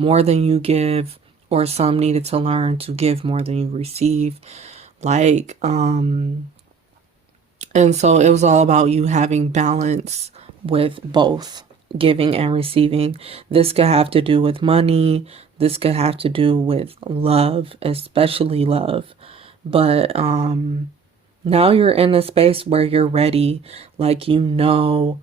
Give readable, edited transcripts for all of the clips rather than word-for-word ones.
more than you give, or some needed to learn to give more than you receive. Like, and so it was all about you having balance with both giving and receiving. This could have to do with money. This could have to do with love, especially love. But now you're in a space where you're ready. Like, you know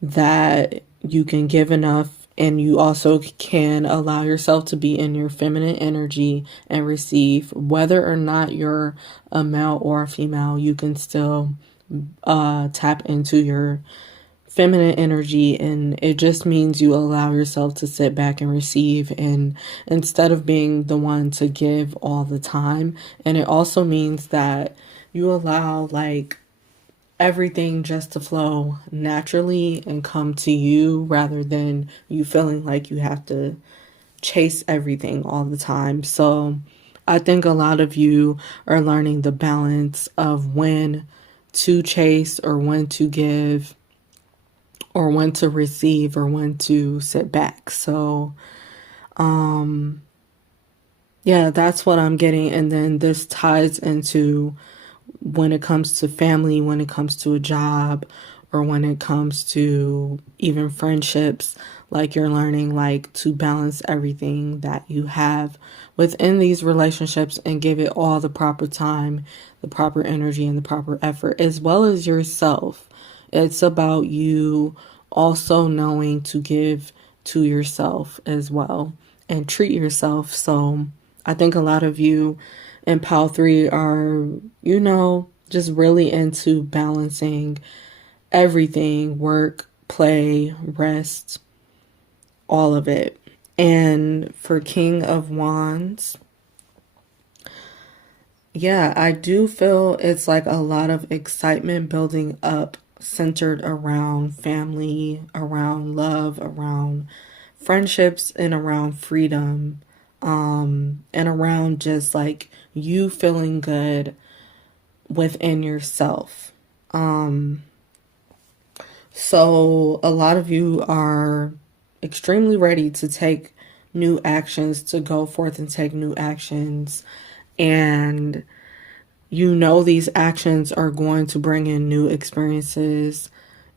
that you can give enough, and you also can allow yourself to be in your feminine energy and receive. Whether or not you're a male or a female, you can still tap into your feminine energy, and it just means you allow yourself to sit back and receive, and instead of being the one to give all the time. And it also means that you allow like everything just to flow naturally and come to you, rather than you feeling like you have to chase everything all the time. So I think a lot of you are learning the balance of when to chase, or when to give, or when to receive, or when to sit back. So yeah, that's what I'm getting. And then this ties into when it comes to family, when it comes to a job, or when it comes to even friendships. Like, you're learning like to balance everything that you have within these relationships and give it all the proper time, the proper energy, and the proper effort, as well as yourself. It's about you also knowing to give to yourself as well and treat yourself. So I think a lot of you in Pal 3 are, just really into balancing everything: work, play, rest, all of it. And for King of Wands, yeah, I do feel it's like a lot of excitement building up, centered around family, around love, around friendships, and around freedom, and around just like you feeling good within yourself. So a lot of you are extremely ready to take new actions, to go forth and take new actions. And these actions are going to bring in new experiences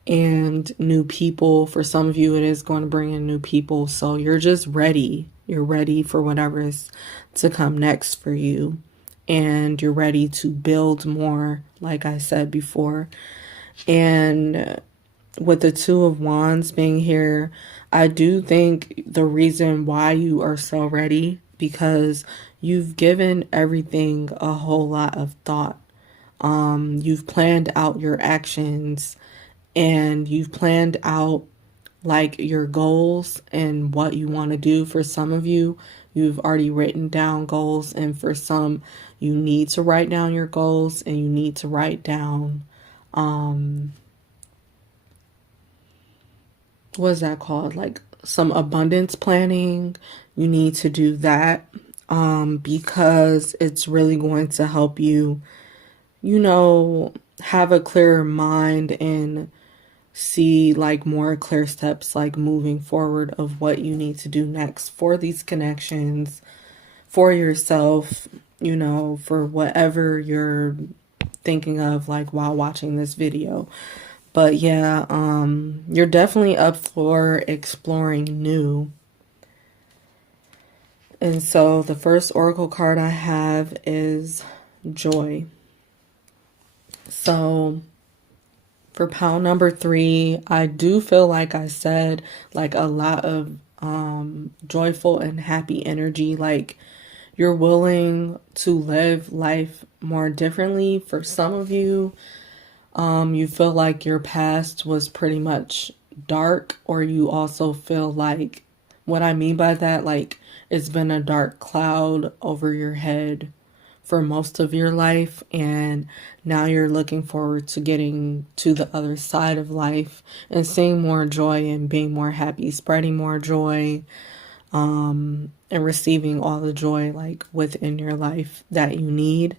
and new people. For some of you, it is going to bring in new people. So you're just ready. You're ready for whatever is to come next for you. And you're ready to build more, like I said before. And with the Two of Wands being here, I do think the reason why you are so ready, because you've given everything a whole lot of thought. You've planned out your actions, and you've planned out like your goals and what you want to do. For some of you, you've already written down goals, and for some, you need to write down your goals, and you need to write down what is that called? Like some abundance planning. You need to do that because it's really going to help you, have a clearer mind and see like more clear steps, like moving forward, of what you need to do next for these connections, for yourself, for whatever you're thinking of like while watching this video. But yeah, you're definitely up for exploring new. And so the first oracle card I have is Joy. So for pile number 3, I do feel, like I said, like a lot of joyful and happy energy. Like, you're willing to live life more differently. For some of you, you feel like your past was pretty much dark, or you also feel like, what I mean by that, like it's been a dark cloud over your head for most of your life, and now you're looking forward to getting to the other side of life and seeing more joy and being more happy, spreading more joy, and receiving all the joy like within your life that you need,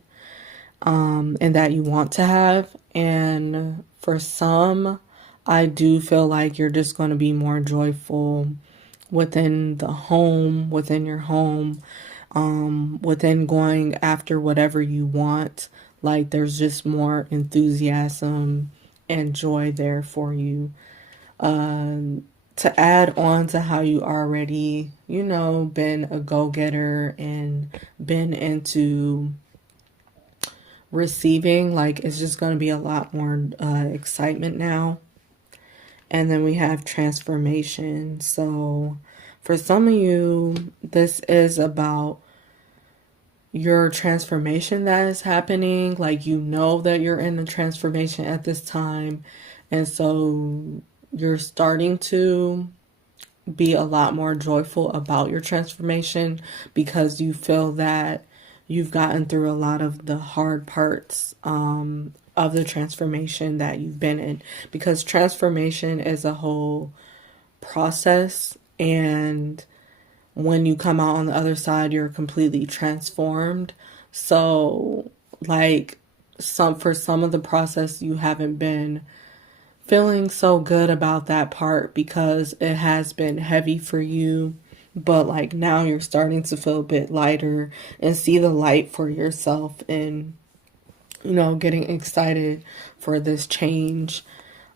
and that you want to have. And for some, I do feel like you're just going to be more joyful within the home, within your home, within going after whatever you want. Like there's just more enthusiasm and joy there for you. To add on to how you already, been a go-getter and been into receiving, like it's just going to be a lot more excitement now. And then we have transformation. So for some of you, this is about your transformation that is happening. Like that you're in a transformation at this time. And so you're starting to be a lot more joyful about your transformation because you feel that you've gotten through a lot of the hard parts of the transformation that you've been in. Because transformation is a whole process, and when you come out on the other side, you're completely transformed. So, like, for some of the process, you haven't been feeling so good about that part because it has been heavy for you. But like now you're starting to feel a bit lighter and see the light for yourself and, getting excited for this change.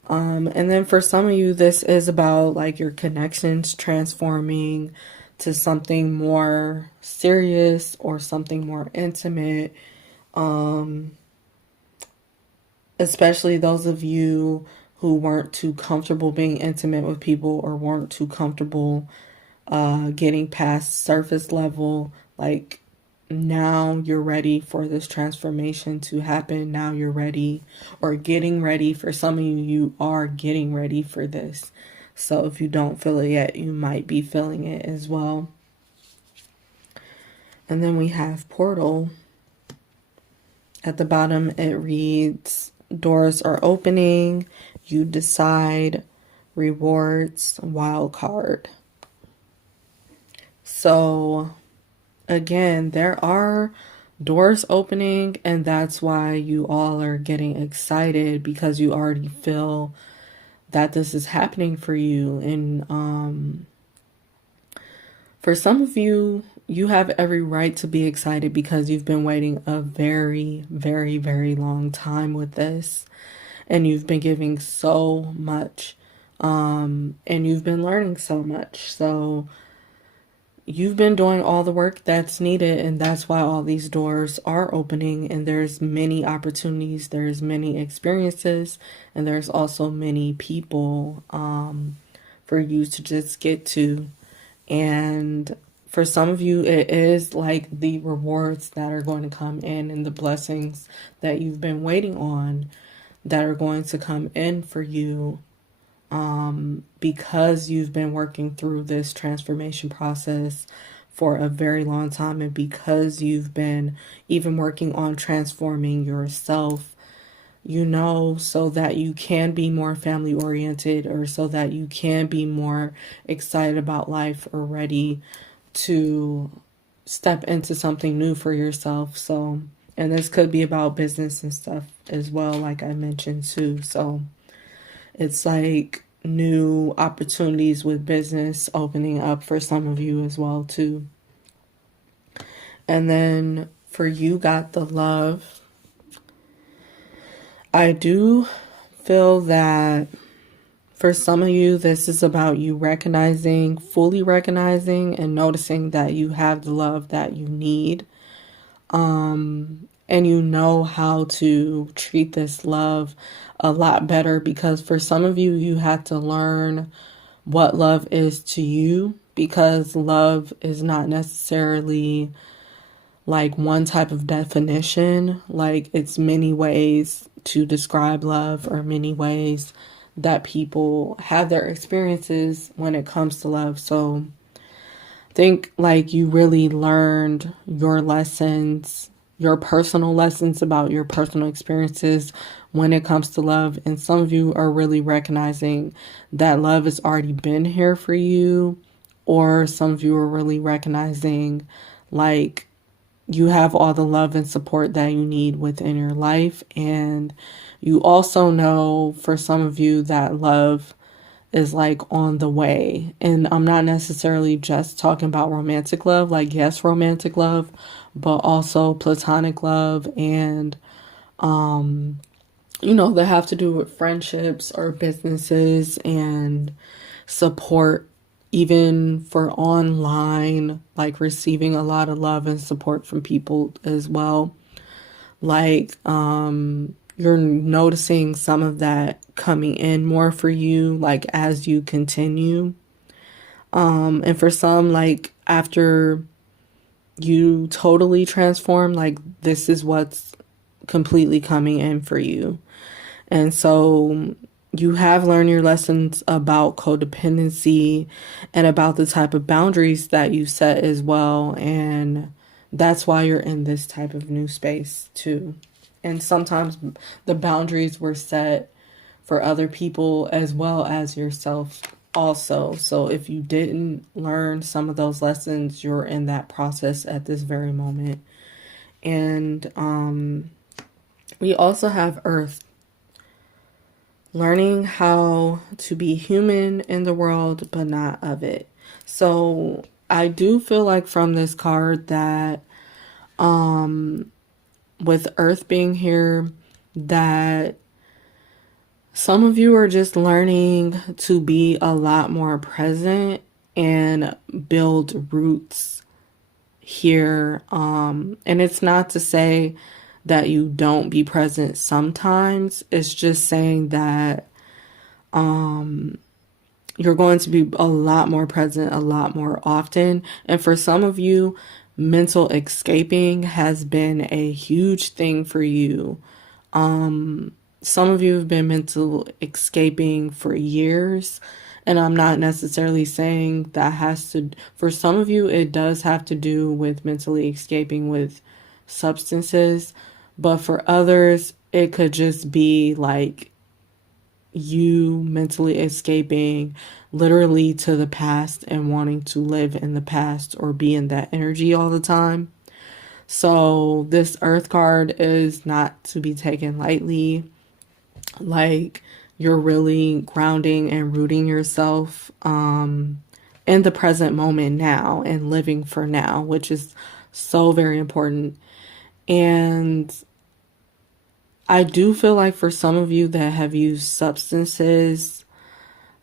And then for some of you, this is about like your connections transforming to something more serious or something more intimate. Especially those of you who weren't too comfortable being intimate with people or weren't too comfortable getting past surface level. Like now you're ready for this transformation to happen. Now you're ready or getting ready. For some of you, you are getting ready for this. So if you don't feel it yet, you might be feeling it as well. And then we have portal. At the bottom, it reads, doors are opening. You decide. Rewards. Wild card. So again, there are doors opening, and that's why you all are getting excited because you already feel that this is happening for you. And for some of you, you have every right to be excited because you've been waiting a very, very, very long time with this, and you've been giving so much, and you've been learning so much. So you've been doing all the work that's needed, and that's why all these doors are opening, and there's many opportunities, there's many experiences, and there's also many people for you to just get to. And for some of you, it is like the rewards that are going to come in and the blessings that you've been waiting on that are going to come in for you. Because you've been working through this transformation process for a very long time, and because you've been even working on transforming yourself, so that you can be more family oriented, or so that you can be more excited about life or ready to step into something new for yourself. So, and this could be about business and stuff as well, like I mentioned too. So it's like new opportunities with business opening up for some of you as well too. And then for you got the love. I do feel that for some of you, this is about you fully recognizing and noticing that you have the love that you need. And you know how to treat this love a lot better, because for some of you, you had to learn what love is to you, because love is not necessarily like one type of definition. Like it's many ways to describe love, or many ways that people have their experiences when it comes to love. So I think like you really learned your lessons, your personal lessons about your personal experiences when it comes to love. And some of you are really recognizing that love has already been here for you, or some of you are really recognizing like you have all the love and support that you need within your life. And you also know, for some of you, that love is like on the way. And I'm not necessarily just talking about romantic love, like yes, romantic love, but also platonic love and that have to do with friendships or businesses and support, even for online, like receiving a lot of love and support from people as well. Like, you're noticing some of that coming in more for you, like as you continue. And for some, like after you totally transform, like this is what's completely coming in for you. And so you have learned your lessons about codependency and about the type of boundaries that you set as well. And that's why you're in this type of new space too. And sometimes the boundaries were set for other people as well as yourself also. So if you didn't learn some of those lessons, you're in that process at this very moment. And we also have Earth. Learning how to be human in the world, but not of it. So I do feel like from this card that with Earth being here, that some of you are just learning to be a lot more present and build roots here. And it's not to say that you don't be present sometimes. It's just saying that you're going to be a lot more present a lot more often. And for some of you, mental escaping has been a huge thing for you. Some of you have been mental escaping for years. And I'm not necessarily saying that has to, for some of you, it does have to do with mentally escaping with substances. But for others, it could just be like you mentally escaping literally to the past and wanting to live in the past or be in that energy all the time. So this Earth card is not to be taken lightly. Like you're really grounding and rooting yourself in the present moment now and living for now, which is so very important. And I do feel like for some of you that have used substances,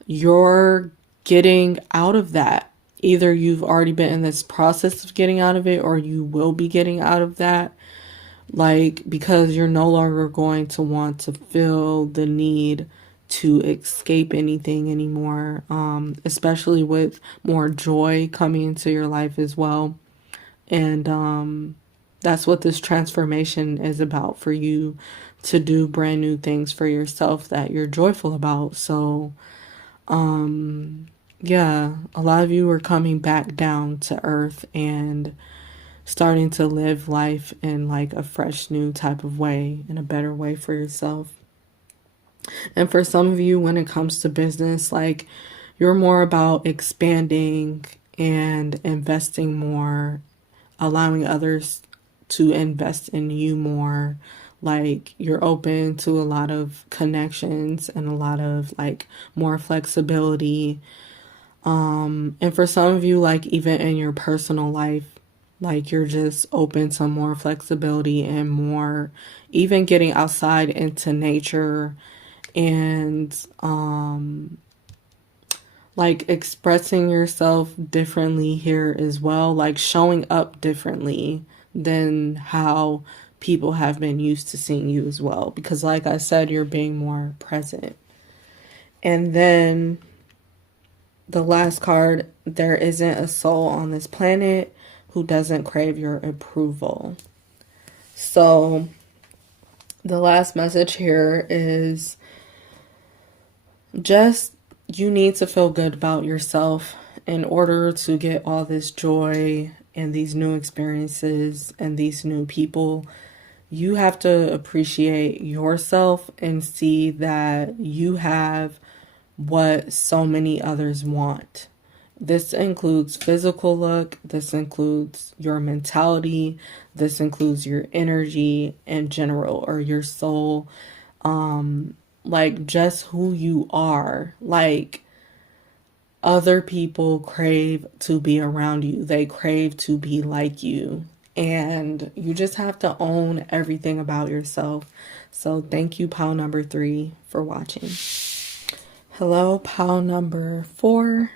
you're getting out of that. Either you've already been in this process of getting out of it or you will be getting out of that. Like, because you're no longer going to want to feel the need to escape anything anymore, especially with more joy coming into your life as well. And that's what this transformation is about for you, to do brand new things for yourself that you're joyful about. So, yeah, a lot of you are coming back down to earth and starting to live life in like a fresh new type of way, in a better way for yourself. And for some of you, when it comes to business, like you're more about expanding and investing more, allowing others to invest in you more. Like you're open to a lot of connections and a lot of like more flexibility. And for some of you, like even in your personal life, like you're just open to more flexibility and more even getting outside into nature and like expressing yourself differently here as well, like showing up differently than how people have been used to seeing you as well. Because like I said, you're being more present. And then the last card, there isn't a soul on this planet who doesn't crave your approval. So the last message here is just you need to feel good about yourself in order to get all this joy and these new experiences and these new people. You have to appreciate yourself and see that you have what so many others want. This includes physical look, this includes your mentality, this includes your energy in general, or your soul, like just who you are. Like other people crave to be around you. They crave to be like you. And you just have to own everything about yourself. So thank you, pile number 3, for watching. Hello, pile number 4.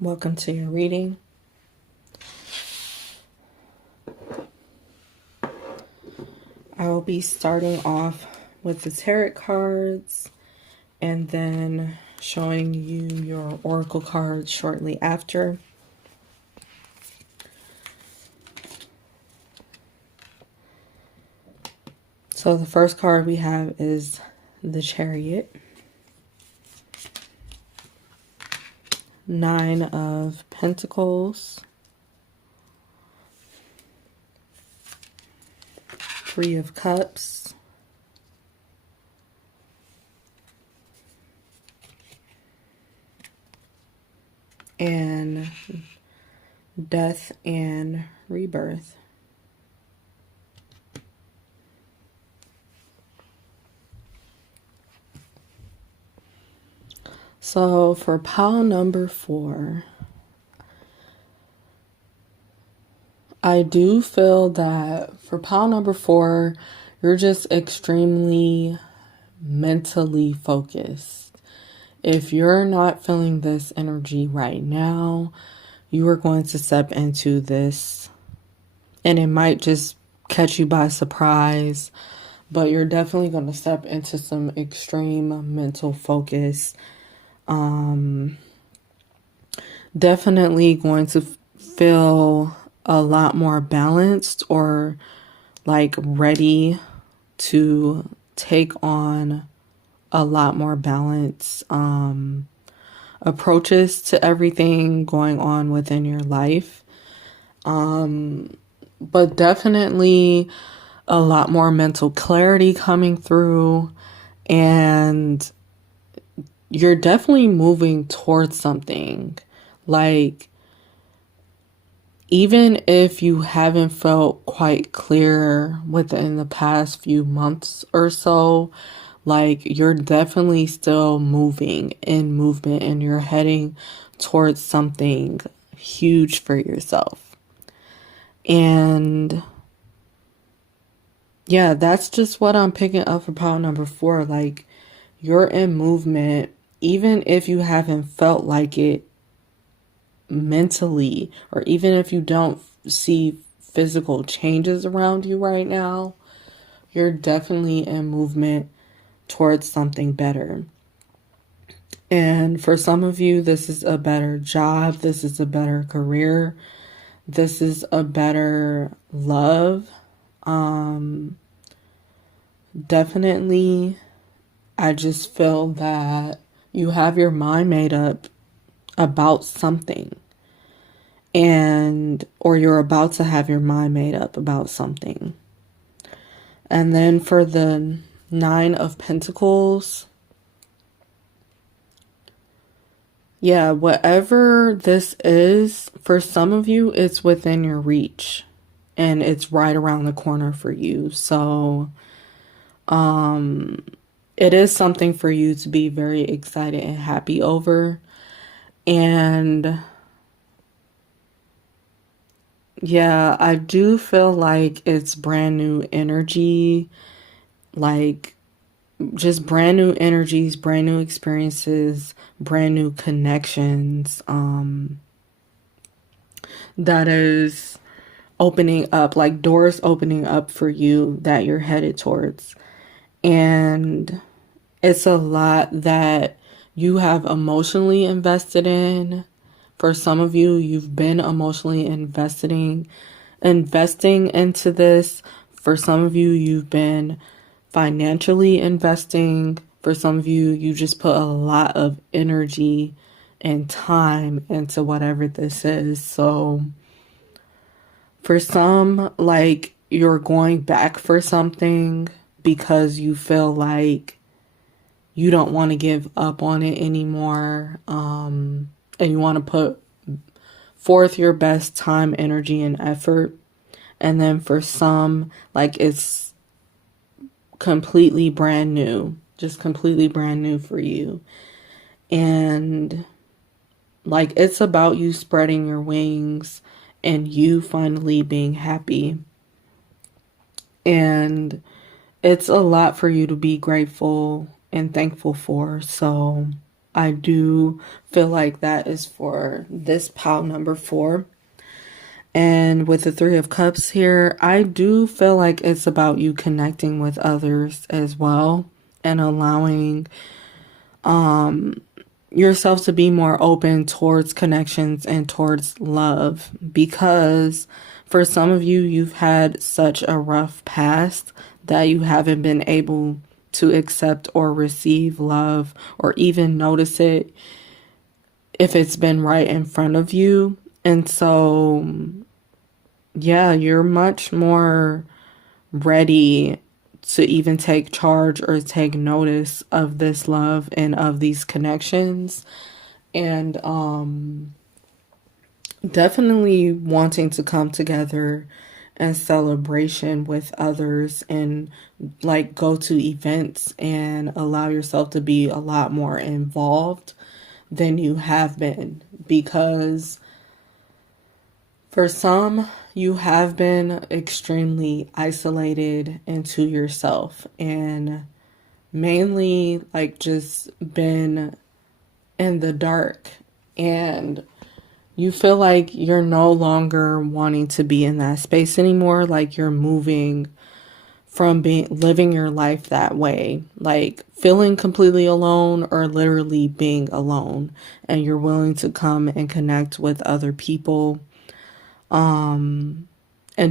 Welcome to your reading. I will be starting off with the tarot cards and then showing you your oracle cards shortly after. So the first card we have is the Chariot. 9 of Pentacles. 3 of Cups. And Death and Rebirth. So for pile number 4, I do feel that for pile number 4, you're just extremely mentally focused. If you're not feeling this energy right now, you are going to step into this and it might just catch you by surprise, but you're definitely going to step into some extreme mental focus. Definitely going to feel a lot more balanced or like ready to take on a lot more balanced approaches to everything going on within your life. But definitely a lot more mental clarity coming through, and you're definitely moving towards something. Like, even if you haven't felt quite clear within the past few months or so, like, you're definitely still moving in movement and you're heading towards something huge for yourself. And yeah, that's just what I'm picking up for pile number 4. Like, you're in movement, even if you haven't felt like it mentally, or even if you don't see physical changes around you right now, you're definitely in movement towards something better. And for some of you, this is a better job, this is a better career, this is a better love. Definitely, I just feel that you have your mind made up about something, or you're about to have your mind made up about something. And then for the 9 of Pentacles, yeah, whatever this is, for some of you, it's within your reach and it's right around the corner for you. So, it is something for you to be very excited and happy over. And yeah, I do feel like it's brand new energy, like just brand new energies, brand new experiences, brand new connections, that is opening up, like doors opening up for you that you're headed towards. And it's a lot that you have emotionally invested in. For some of you, you've been emotionally investing into this. For some of you, you've been financially investing. For some of you, you just put a lot of energy and time into whatever this is. So for some, like, you're going back for something because you feel like you don't want to give up on it anymore. And you want to put forth your best time, energy, and effort. And then for some, like, it's completely brand new, just completely brand new for you. And Like, it's about you spreading your wings and you finally being happy. And it's a lot for you to be grateful and thankful for. So I do feel like that is for this pile number 4. And with the 3 of Cups here, I do feel like it's about you connecting with others as well and allowing yourself to be more open towards connections and towards love, because for some of you, you've had such a rough past that you haven't been able to accept or receive love or even notice it if it's been right in front of you. And so, yeah, you're much more ready to even take charge or take notice of this love and of these connections. And definitely wanting to come together in celebration with others and like go to events and allow yourself to be a lot more involved than you have been, because for some, you have been extremely isolated into yourself and mainly like just been in the dark, and you feel like you're no longer wanting to be in that space anymore. Like you're moving from living your life that way, like feeling completely alone or literally being alone, and you're willing to come and connect with other people in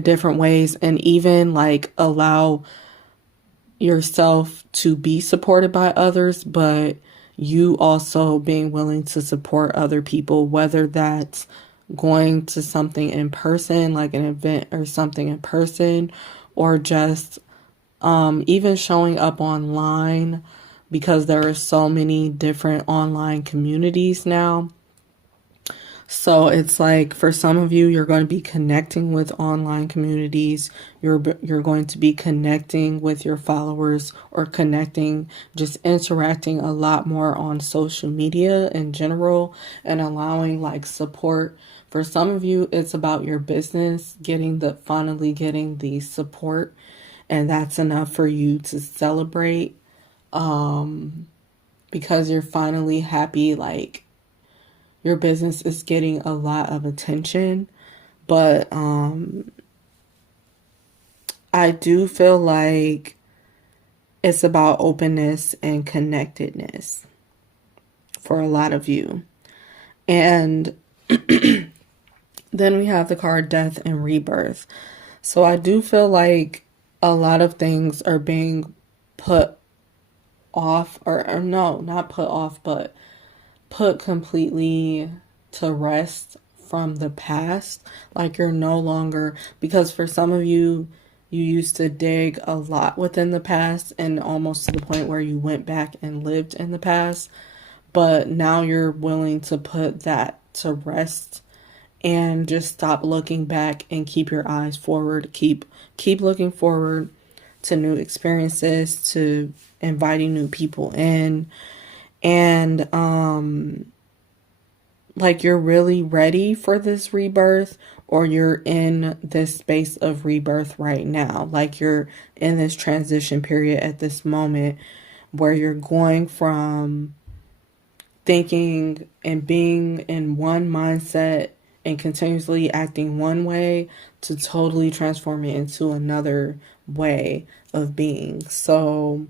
different ways, and even like allow yourself to be supported by others, but you also being willing to support other people, whether that's going to something in person, like an event or something in person, or just even showing up online, because there are so many different online communities now. So it's like for some of you, you're going to be connecting with online communities. You're going to be connecting with your followers, or connecting, just interacting a lot more on social media in general, and allowing like support. For some of you, it's about your business finally getting the support, and that's enough for you to celebrate, because you're finally happy, like your business is getting a lot of attention. But I do feel like it's about openness and connectedness for a lot of you. And then we have the card Death and Rebirth. So I do feel like a lot of things are being put off, or no, not put off, but put completely to rest from the past. Like you're no longer, because for some of you, you used to dig a lot within the past, and almost to the point where you went back and lived in the past. But now you're willing to put that to rest and just stop looking back and keep your eyes forward. Keep looking forward to new experiences, to inviting new people in. And like you're really ready for this rebirth, or you're in this space of rebirth right now. Like you're in this transition period at this moment where you're going from thinking and being in one mindset and continuously acting one way to totally transforming into another way of being. So,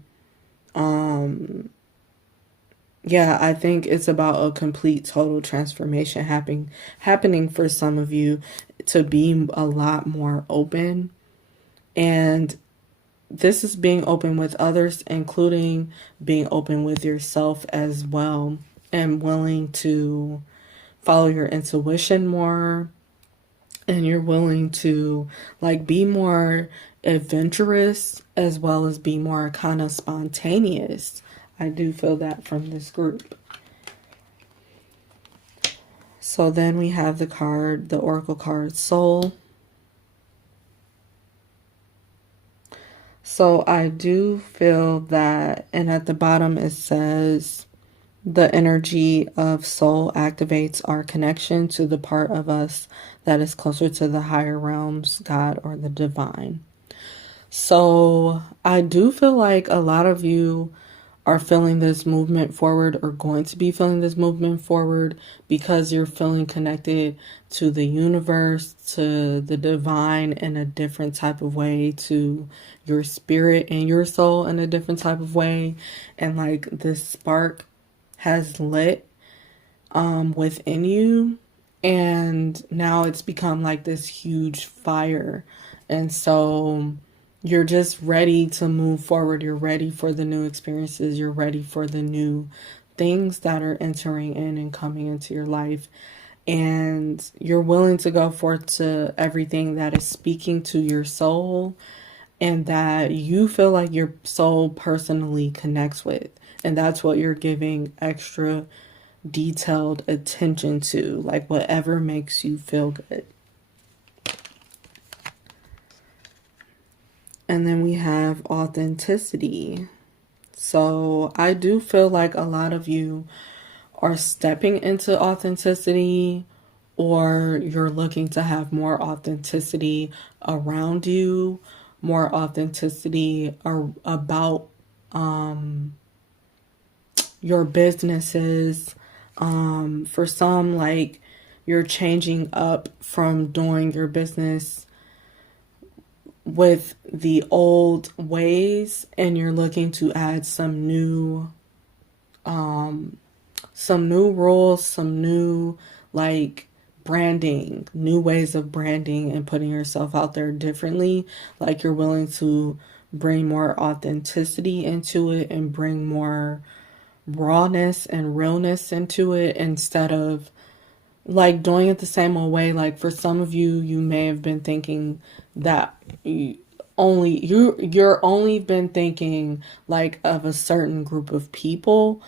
yeah, I think it's about a complete total transformation happening for some of you, to be a lot more open. And this is being open with others, including being open with yourself as well, and willing to follow your intuition more, and you're willing to like be more adventurous as well as be more kind of spontaneous. I do feel that from this group. So then we have the Oracle card Soul. So I do feel that, and at the bottom it says The energy of soul activates our connection to the part of us that is closer to the higher realms, God, or the divine. So I do feel like a lot of you are feeling this movement forward, or going to be feeling this movement forward, because you're feeling connected to the universe, to the divine in a different type of way, to your spirit and your soul in a different type of way. And like this spark has lit within you, and now it's become like this huge fire. And so you're just ready to move forward. You're ready for the new experiences. You're ready for the new things that are entering in and coming into your life. And you're willing to go forth to everything that is speaking to your soul and that you feel like your soul personally connects with. And that's what you're giving extra detailed attention to, like whatever makes you feel good. And then we have authenticity. So I do feel like a lot of you are stepping into authenticity, or you're looking to have more authenticity around you, more authenticity about your businesses. For some, like you're changing up from doing your business with the old ways, and you're looking to add some new rules, some new like branding, new ways of branding and putting yourself out there differently. Like you're willing to bring more authenticity into it and bring more rawness and realness into it, instead of like doing it the same old way. Like for some of you, you may have been thinking that you're only been thinking like of a certain group of people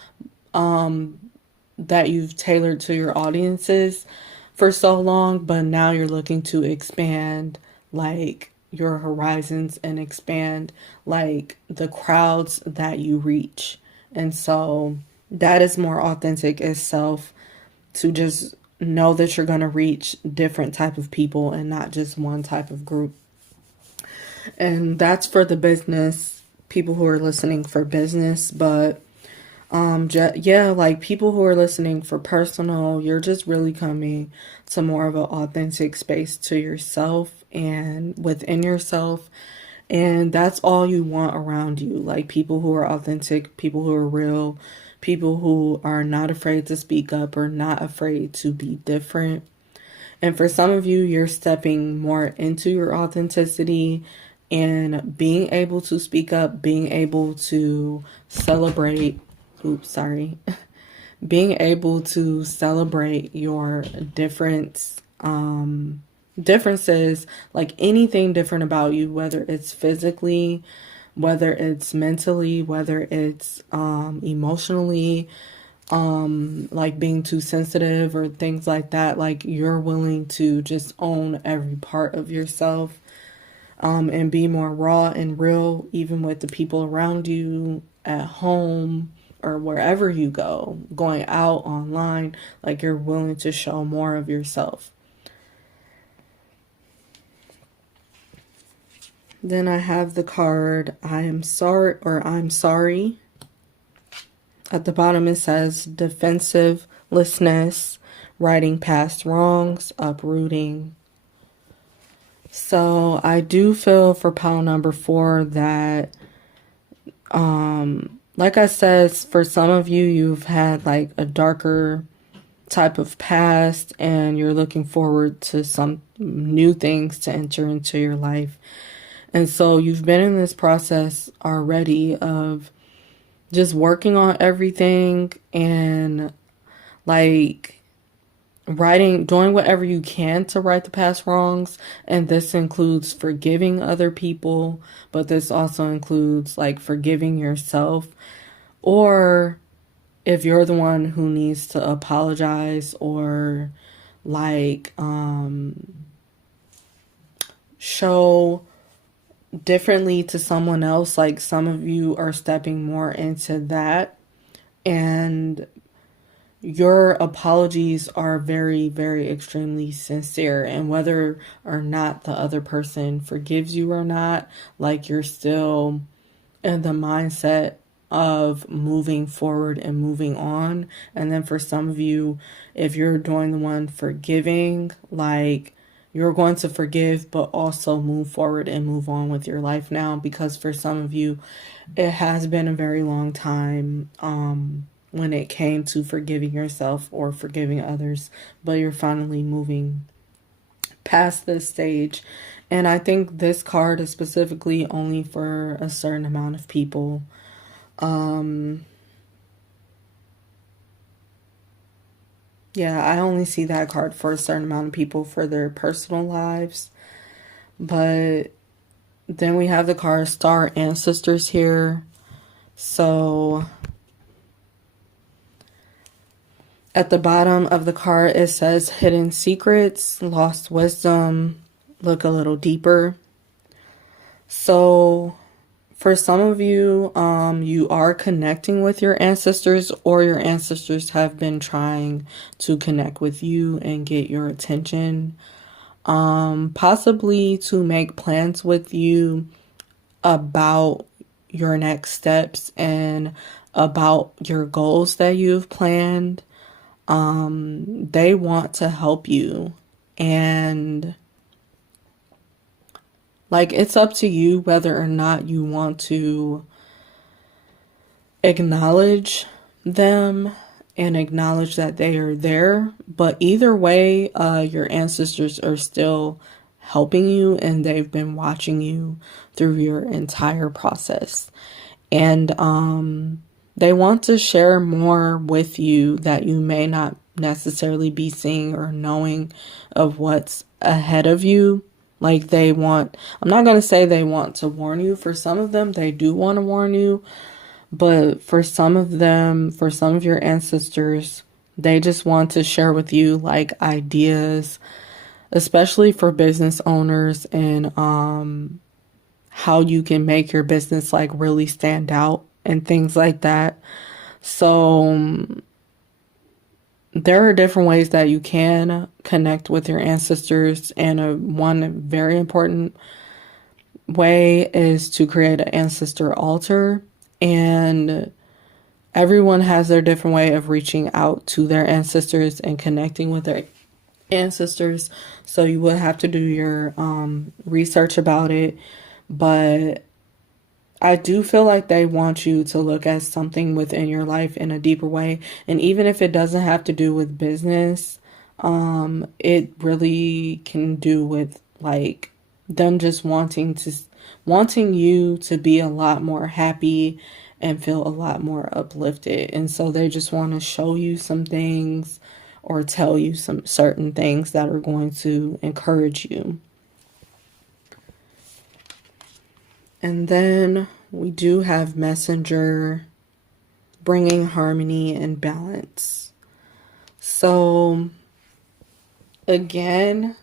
that you've tailored to your audiences for so long, but now you're looking to expand like your horizons and expand like the crowds that you reach. And so that is more authentic itself, to just know that you're going to reach different type of people and not just one type of group. And that's for the business people who are listening for business. But yeah, like people who are listening for personal, you're just really coming to more of an authentic space to yourself and within yourself. And that's all you want around you. Like people who are authentic, people who are real, people who are not afraid to speak up or not afraid to be different. And for some of you, you're stepping more into your authenticity and being able to speak up, being able to celebrate. Oops, sorry. Being able to celebrate your differences, like anything different about you, whether it's physically, whether it's mentally, whether it's emotionally, like being too sensitive or things like that. Like you're willing to just own every part of yourself, and be more raw and real, even with the people around you at home or wherever you go, going out online. Like you're willing to show more of yourself. Then I have the card I am sorry, or I'm sorry. At the bottom it says defensivelessness, righting past wrongs, uprooting. So I do feel for pile number 4 that like I said, for some of you, you've had like a darker type of past and you're looking forward to some new things to enter into your life. And so you've been in this process already of just working on everything and like doing whatever you can to right the past wrongs. And this includes forgiving other people, but this also includes like forgiving yourself. Or if you're the one who needs to apologize or like show differently to someone else, like some of you are stepping more into that and your apologies are very, very extremely sincere, and whether or not the other person forgives you or not, like you're still in the mindset of moving forward and moving on. And then for some of you, if you're doing the one forgiving, like you're going to forgive but also move forward and move on with your life now, because for some of you it has been a very long time when it came to forgiving yourself or forgiving others, but you're finally moving past this stage. And I think this card is specifically only for a certain amount of people. Yeah, I only see that card for a certain amount of people for their personal lives. But then we have the card Star Ancestors here. So at the bottom of the card, it says hidden secrets, lost wisdom, look a little deeper. So for some of you, you are connecting with your ancestors, or your ancestors have been trying to connect with you and get your attention. Possibly to make plans with you about your next steps and about your goals that you've planned. They want to help you, and like it's up to you whether or not you want to acknowledge them and acknowledge that they are there. But either way, your ancestors are still helping you, and they've been watching you through your entire process. And they want to share more with you that you may not necessarily be seeing or knowing of what's ahead of you. Like I'm not going to say they want to warn you. For some of them, they do want to warn you. But for some of them, for some of your ancestors, they just want to share with you like ideas, especially for business owners, and how you can make your business like really stand out and things like that. So there are different ways that you can connect with your ancestors, and one very important way is to create an ancestor altar. And everyone has their different way of reaching out to their ancestors and connecting with their ancestors. So you will have to do your research about it. But I do feel like they want you to look at something within your life in a deeper way. And even if it doesn't have to do with business, it really can do with like them just wanting you to be a lot more happy and feel a lot more uplifted. And so they just want to show you some things or tell you some certain things that are going to encourage you. And then we do have Messenger, bringing harmony and balance. So again,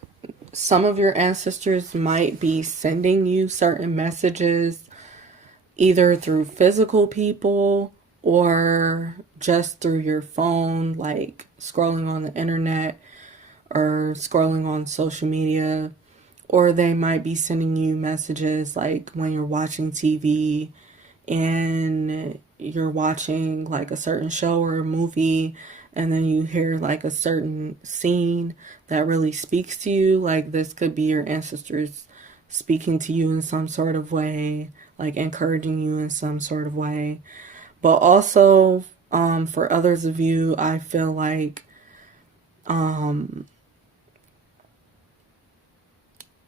some of your ancestors might be sending you certain messages either through physical people or just through your phone, like scrolling on the internet or scrolling on social media. Or they might be sending you messages like when you're watching TV and you're watching like a certain show or a movie, and then you hear like a certain scene that really speaks to you. Like this could be your ancestors speaking to you in some sort of way, like encouraging you in some sort of way. But also, for others of you, I feel like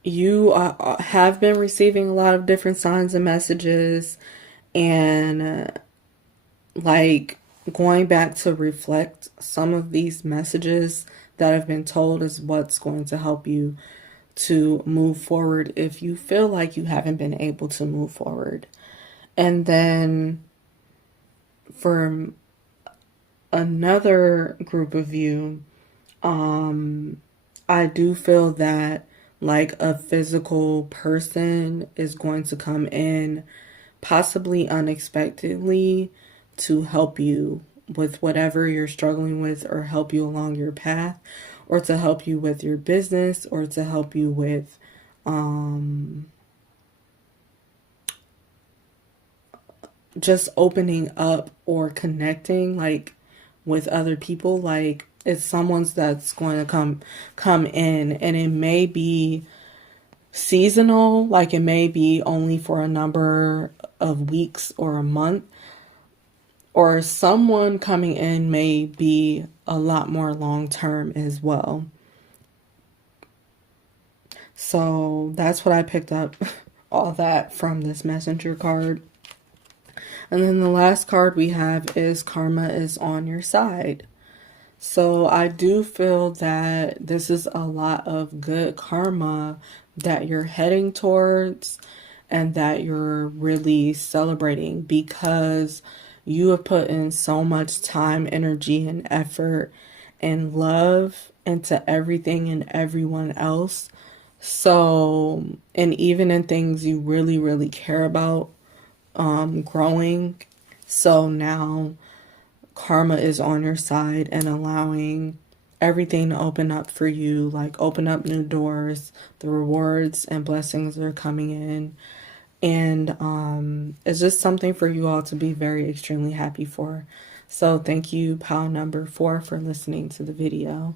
you have been receiving a lot of different signs and messages, and like going back to reflect some of these messages that have been told is what's going to help you to move forward if you feel like you haven't been able to move forward. And then for another group of you, I do feel that like a physical person is going to come in possibly unexpectedly to help you with whatever you're struggling with, or help you along your path, or to help you with your business, or to help you with just opening up or connecting like with other people. Like it's someone's that's going to come in, and it may be seasonal, like it may be only for a number of weeks or a month, or someone coming in may be a lot more long term as well. So that's what I picked up all that from this messenger card. And then the last card we have is Karma is on your side. So I do feel that this is a lot of good karma that you're heading towards and that you're really celebrating, because you have put in so much time, energy, and effort and love into everything and everyone else. So, and even in things you really, really care about, growing. So now karma is on your side and allowing everything to open up for you, like open up new doors. The rewards and blessings are coming in. And it's just something for you all to be very extremely happy for. So thank you, pile number 4, for listening to the video.